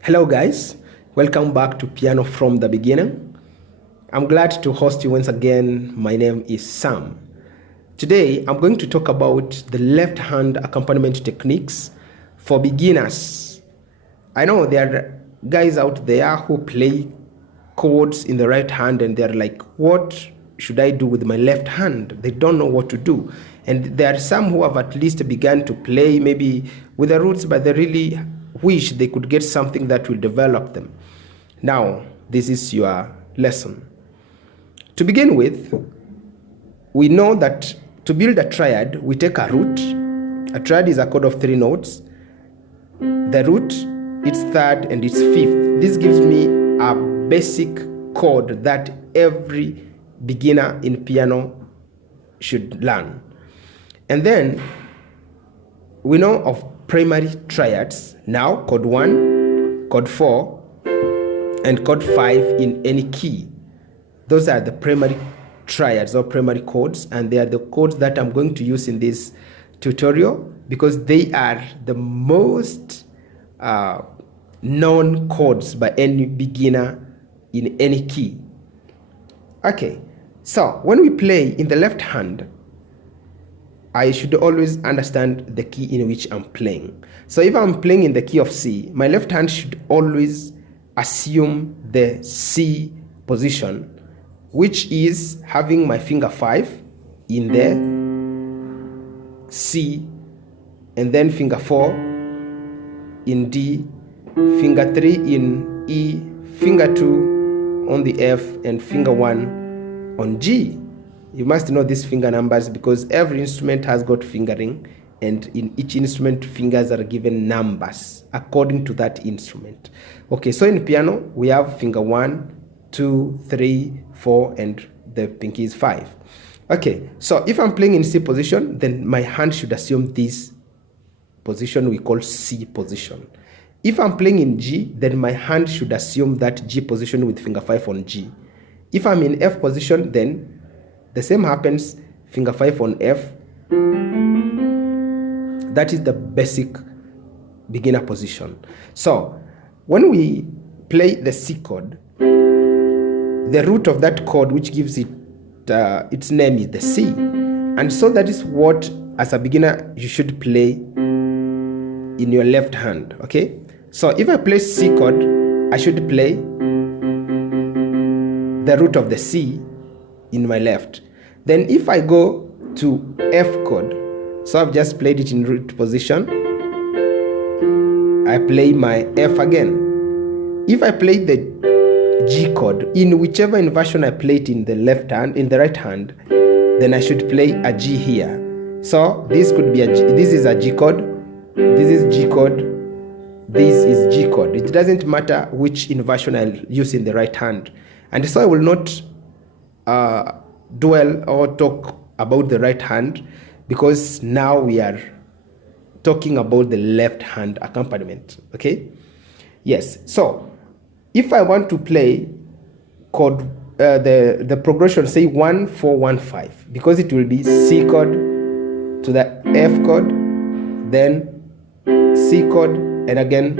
Hello guys, welcome back to Piano from the Beginning. I'm glad to host you once again. My name is Sam. Today I'm going to talk about the left hand accompaniment techniques for beginners. I know there are guys out there who play chords in the right hand and they're like, what should I do with my left hand? They don't know what to do. And there are some who have at least begun to play maybe with the roots, but they really wish they could get something that will develop them. Now, this is your lesson. To begin with, we know that to build a triad, we take a root. A triad is a chord of 3 notes. The root, its third, and its fifth. This gives me a basic chord that every beginner in piano should learn. And then we know of primary triads. Now, chord 1, chord 4, and chord 5 in any key. Those are the primary triads or primary chords, and they are the chords that I'm going to use in this tutorial because they are the most known chords by any beginner in any key. Okay, so when we play in the left hand, I should always understand the key in which I'm playing. So if I'm playing in the key of C, my left hand should always assume the C position, which is having my finger 5 in the C, and then finger 4 in D, finger 3 in E, finger 2 on the F, and finger 1 on G. You must know these finger numbers because every instrument has got fingering, and in each instrument fingers are given numbers according to that instrument. Okay, so in piano we have finger 1, 2, 3, 4, and the pinky is 5. Okay, so if I'm playing in C position, then my hand should assume this position we call C position. If I'm playing in G, then my hand should assume that G position with finger 5 on G. If I'm in F position, then the same happens, finger 5 on F. That is the basic beginner position. So when we play the C chord, the root of that chord which gives it its name is the C. And so that is what, as a beginner, you should play in your left hand, okay? So if I play C chord, I should play the root of the C in my left. Then if I go to F chord, so I've just played it in root position, I play my F again. If I play the G chord, in whichever inversion I play it in the left hand, in the right hand, then I should play a G here. So this could be a G, this is a G chord, this is G chord, this is G chord. It doesn't matter which inversion I'll use in the right hand. And so I will not dwell or talk about the right hand because now we are talking about the left hand accompaniment. Okay, yes. So if I want to play chord the progression, say 1 4 1 5, because it will be C chord to the F chord, then C chord, and again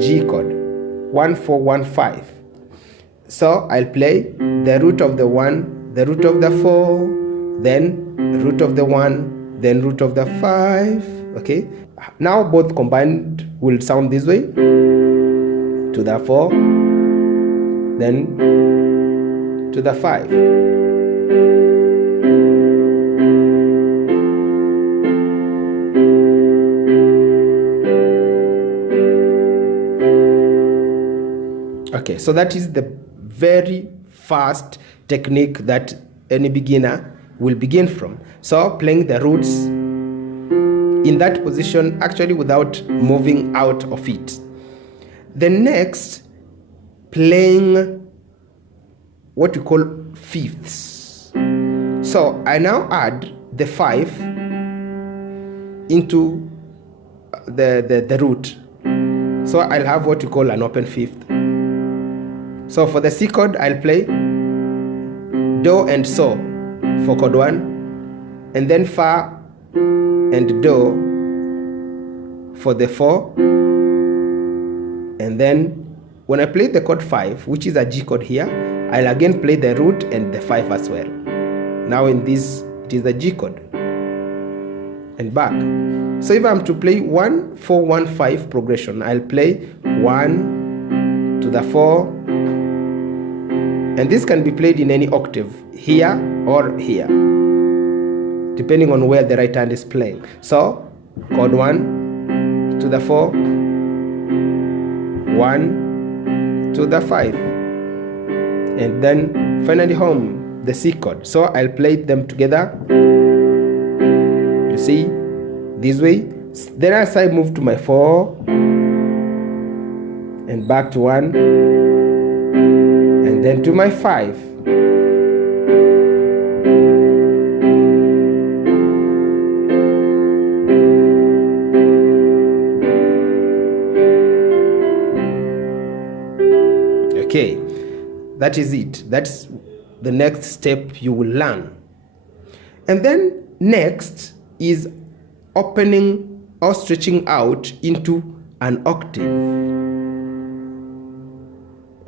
G chord, 1 4 1 5. So I'll play the root of the 1, the root of the 4, then root of the 1, then root of the 5. Okay, now both combined will sound this way: to the 4, then to the 5. Okay, so that is the very first technique that any beginner will begin from. So playing the roots in that position, actually without moving out of it. The next, playing what we call fifths. So I now add the 5 into the root. So I'll have what we call an open fifth. So for the C chord, I'll play do and so. for chord 1, and then fa and do for the 4, and then when I play the chord 5, which is a G chord here, I'll again play the root and the 5 as well. Now in this, it is the G chord and back. So if I'm to play 1 4 1 5 progression, I'll play 1 to the 4, and this can be played in any octave, here or here, depending on where the right hand is playing. So chord 1 to the 4, 1 to the 5, and then finally home, the C chord. So I'll play them together, you see, this way. Then as I move to my 4 and back to 1, and then to my 5. Okay, that is it. That's the next step you will learn. And then next is opening or stretching out into an octave.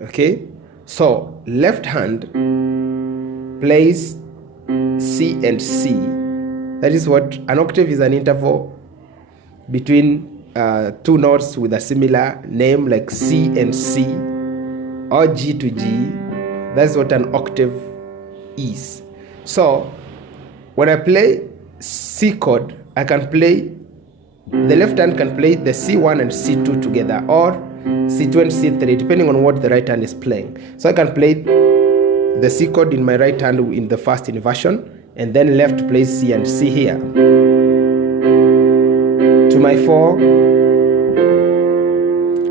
Okay, so left hand plays C and C. That is what an octave is, an interval between two notes with a similar name, like C and C or G to G. That's what an octave is. So when I play C chord, I can play, the left hand can play the C1 and C2 together, or C2 and C3, depending on what the right hand is playing. So I can play the C chord in my right hand in the first inversion, and then left plays C and C here. To my 4.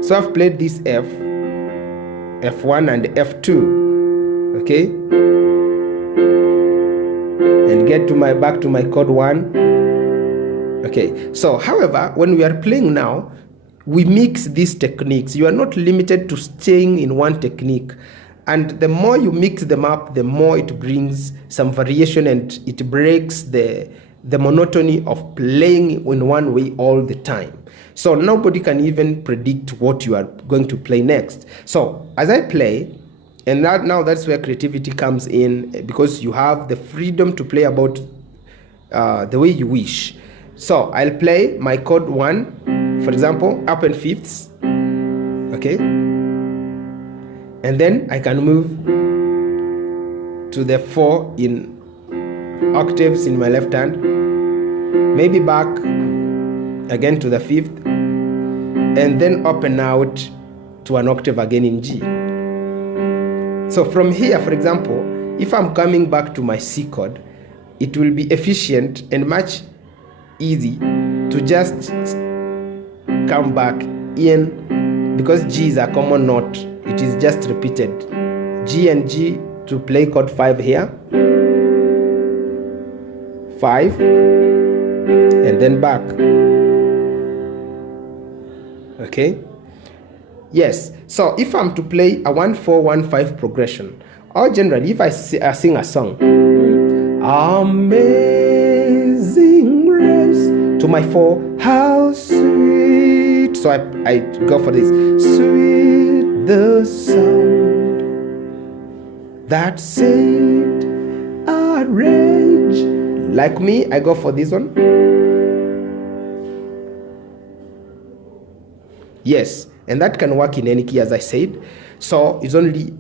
So I've played this F, F1 and F2. Okay, and get to my back to my chord 1. Okay, so however, when we are playing now, we mix these techniques. You are not limited to staying in one technique, and the more you mix them up, the more it brings some variation, and it breaks the monotony of playing in one way all the time. So nobody can even predict what you are going to play next. So as I play, and now that's where creativity comes in, because you have the freedom to play about the way you wish. So I'll play my chord 1, for example, up and fifths, okay, and then I can move to the 4 in octaves in my left hand, maybe back again to the 5th, and then open out to an octave again in G. So from here, for example, if I'm coming back to my C chord, it will be efficient and much easy to just come back in, because G is a common note. It is just repeated. G and G to play chord 5 here. 5, and then back. Okay. Yes, so if I'm to play a 1 4 1 5 progression, or generally if I sing a song, Amazing Grace, to my 4, how sweet, so I go for this, sweet the sound that saved a wretch like me. I go for this one. Yes, and that can work in any key, as I said. So it's only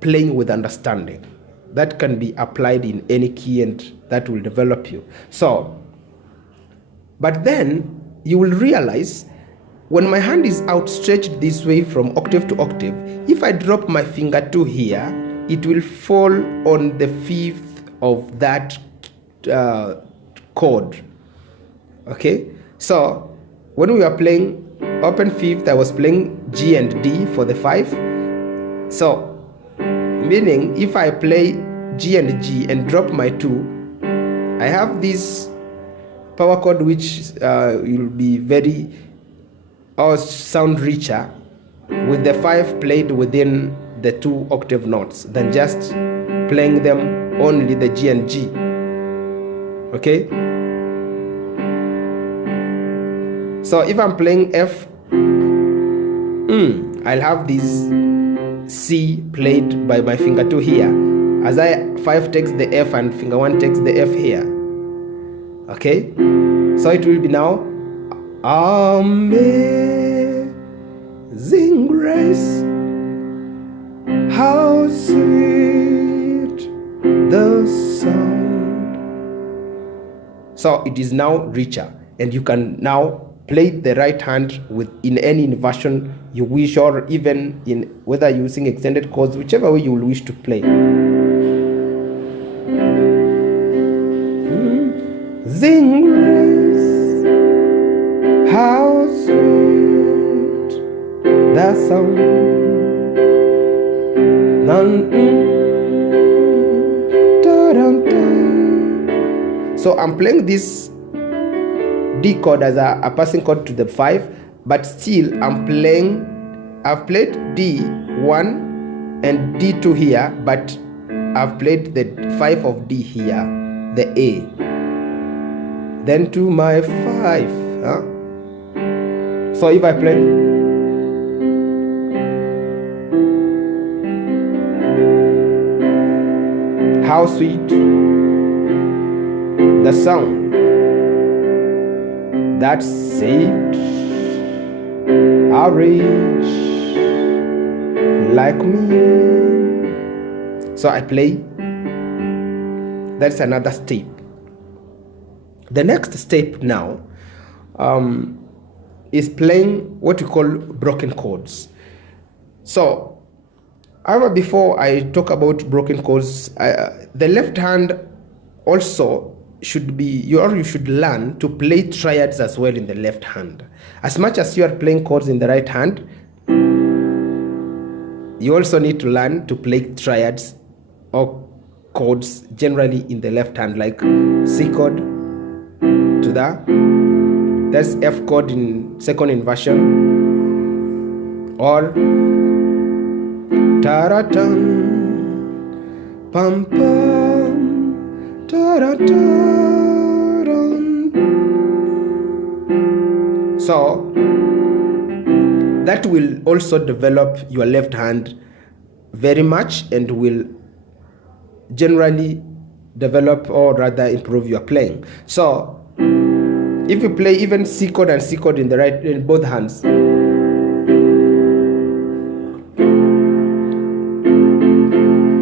playing with understanding. That can be applied in any key, and that will develop you. So, but then you will realize when my hand is outstretched this way from octave to octave, if I drop my finger 2 here, it will fall on the 5th of that chord. Okay, so when we are playing open 5th, I was playing G and D for the 5. So meaning if I play G and G and drop my 2, I have this power chord which will be very or sound richer with the 5 played within the 2 octave notes than just playing them only the G and G. Okay, so if I'm playing F, I'll have this C played by my finger 2 here, as 5 takes the F and finger 1 takes the F here. Okay, so it will be now Amazing Grace, how sweet the sound. So it is now richer, and you can now play the right hand in any inversion you wish, or even in whether using extended chords, whichever way you will wish to play. Sing grace, how sweet that sound. So I'm playing this D chord as a passing chord to the 5, but still I've played D1 and D2 here, but I've played the 5 of D here, the A, then to my 5, huh? So if I play, how sweet the sound that saved a wretch like me. So I play. That's another step. The next step now is playing what we call broken chords. So, however, before I talk about broken chords, the left hand also should be, you should learn to play triads as well in the left hand. As much as you are playing chords in the right hand, you also need to learn to play triads or chords generally in the left hand, like C chord to that's F chord in second inversion, or taratan pam pam taratan. So that will also develop your left hand very much and will generally develop, or rather improve, your playing. So if you play even C chord and C chord in both hands,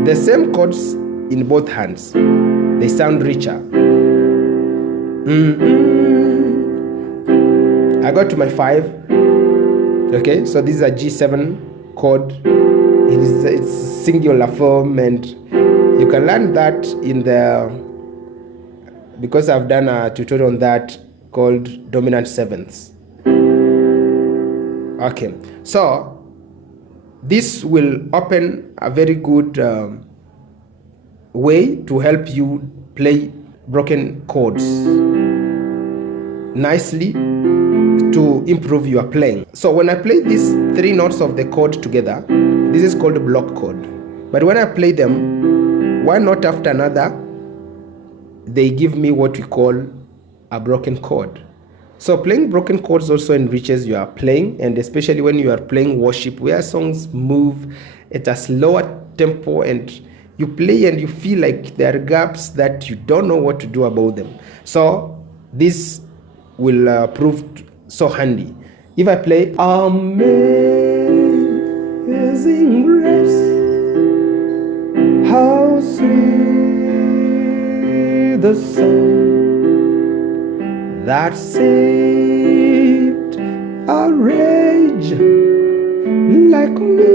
the same chords in both hands, they sound richer. I got to my 5. Okay, so this is a G7 chord. It's singular form, and you can learn that because I've done a tutorial on that called dominant sevenths. Okay, so this will open a very good way to help you play broken chords nicely to improve your playing. So when I play these 3 notes of the chord together, this is called a block chord. But when I play them one note after another, they give me what we call a broken chord. So playing broken chords also enriches your playing, and especially when you are playing worship, where songs move at a slower tempo and you play and you feel like there are gaps that you don't know what to do about them. So this will prove so handy. If I play Amazing Grace, how sweet the sound that saved a wretch like me.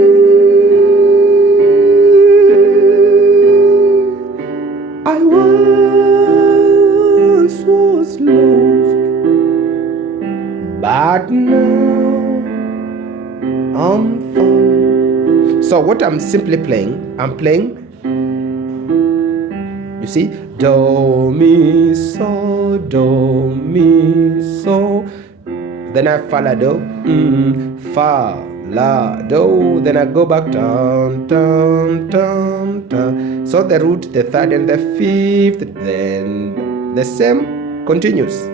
I once was lost, but now I'm found. So what I'm simply playing, you see, do, mi, so, then I fa, la, do, fa, la, do, then I go back, down, down, down, down. So the root, the third and the fifth, then the same continues.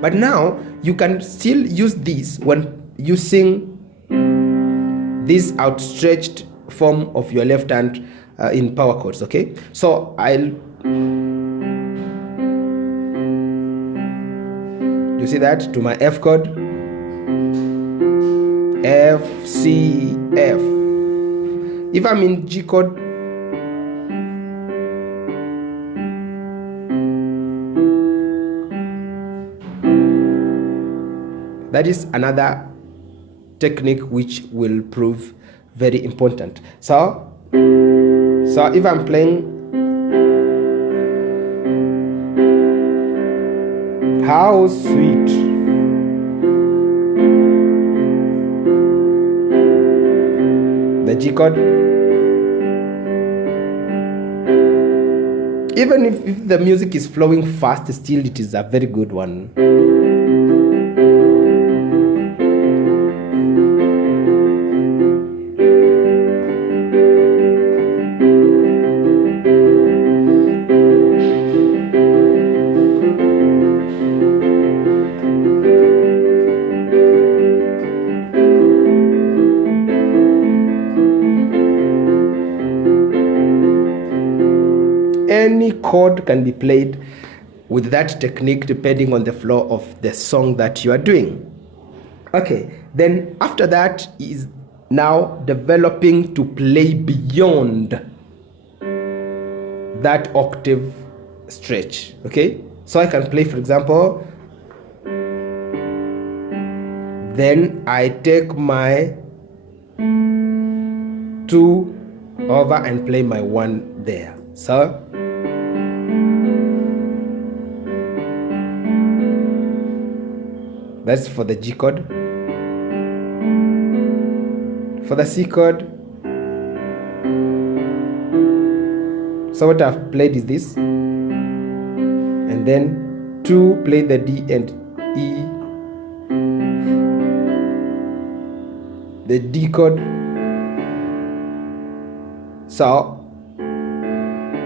But now you can still use this when you sing this outstretched form of your left hand in power chords, okay? So you see that, to my F chord, F, C, F. If I'm in G chord, that is another technique which will prove very important. So if I'm playing, how sweet, the G chord, even if the music is flowing fast, still it is a very good one. Any chord can be played with that technique depending on the flow of the song that you are doing. Okay, then after that is now developing to play beyond that octave stretch. Okay, so I can play, for example, then I take my 2 over and play my 1 there. So that's for the G chord. For the C chord, so what I've played is this, and then 2 play the D and E, the D chord. So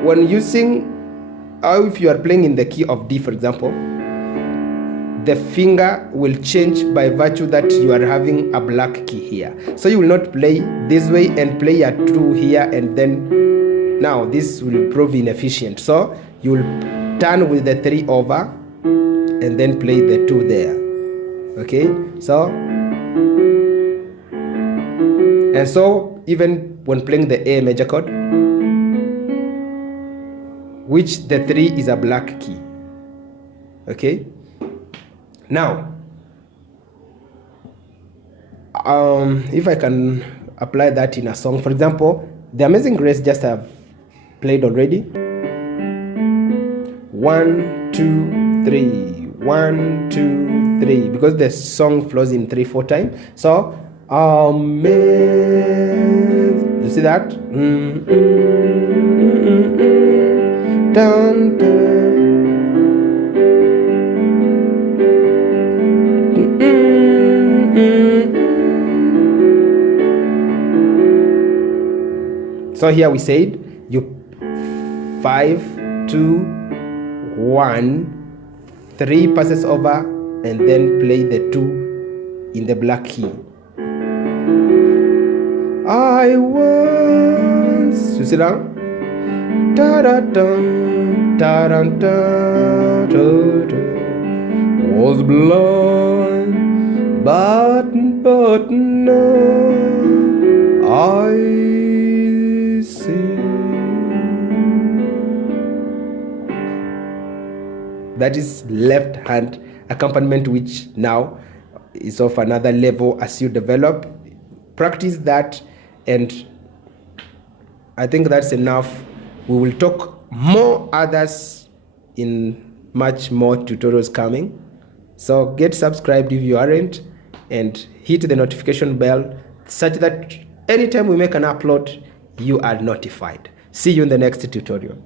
when you sing, or if you are playing in the key of D, for example, the finger will change by virtue that you are having a black key here. So you will not play this way and play a 2 here, and then now this will prove inefficient. So you will turn with the 3 over and then play the 2 there. Okay, so and so even when playing the A major chord, which the 3 is a black key. Okay, now if I can apply that in a song, for example, The Amazing Grace, just have played already. 1, 2, 3, 1, 2, 3, because the song flows in 3/4 time. So you see that? Dun, dun. So here we said you 5, 2, 1, 3 passes over and then play the 2 in the black key. I was, you see that? Ta-da-dum, ta-dum, ta-da-da. Was blind, but now I see. That is left hand accompaniment, which now is of another level as you develop. Practice that, and I think that's enough. We will talk more others in much more tutorials coming. So get subscribed if you aren't, and hit the notification bell such that anytime we make an upload, you are notified. See you in the next tutorial.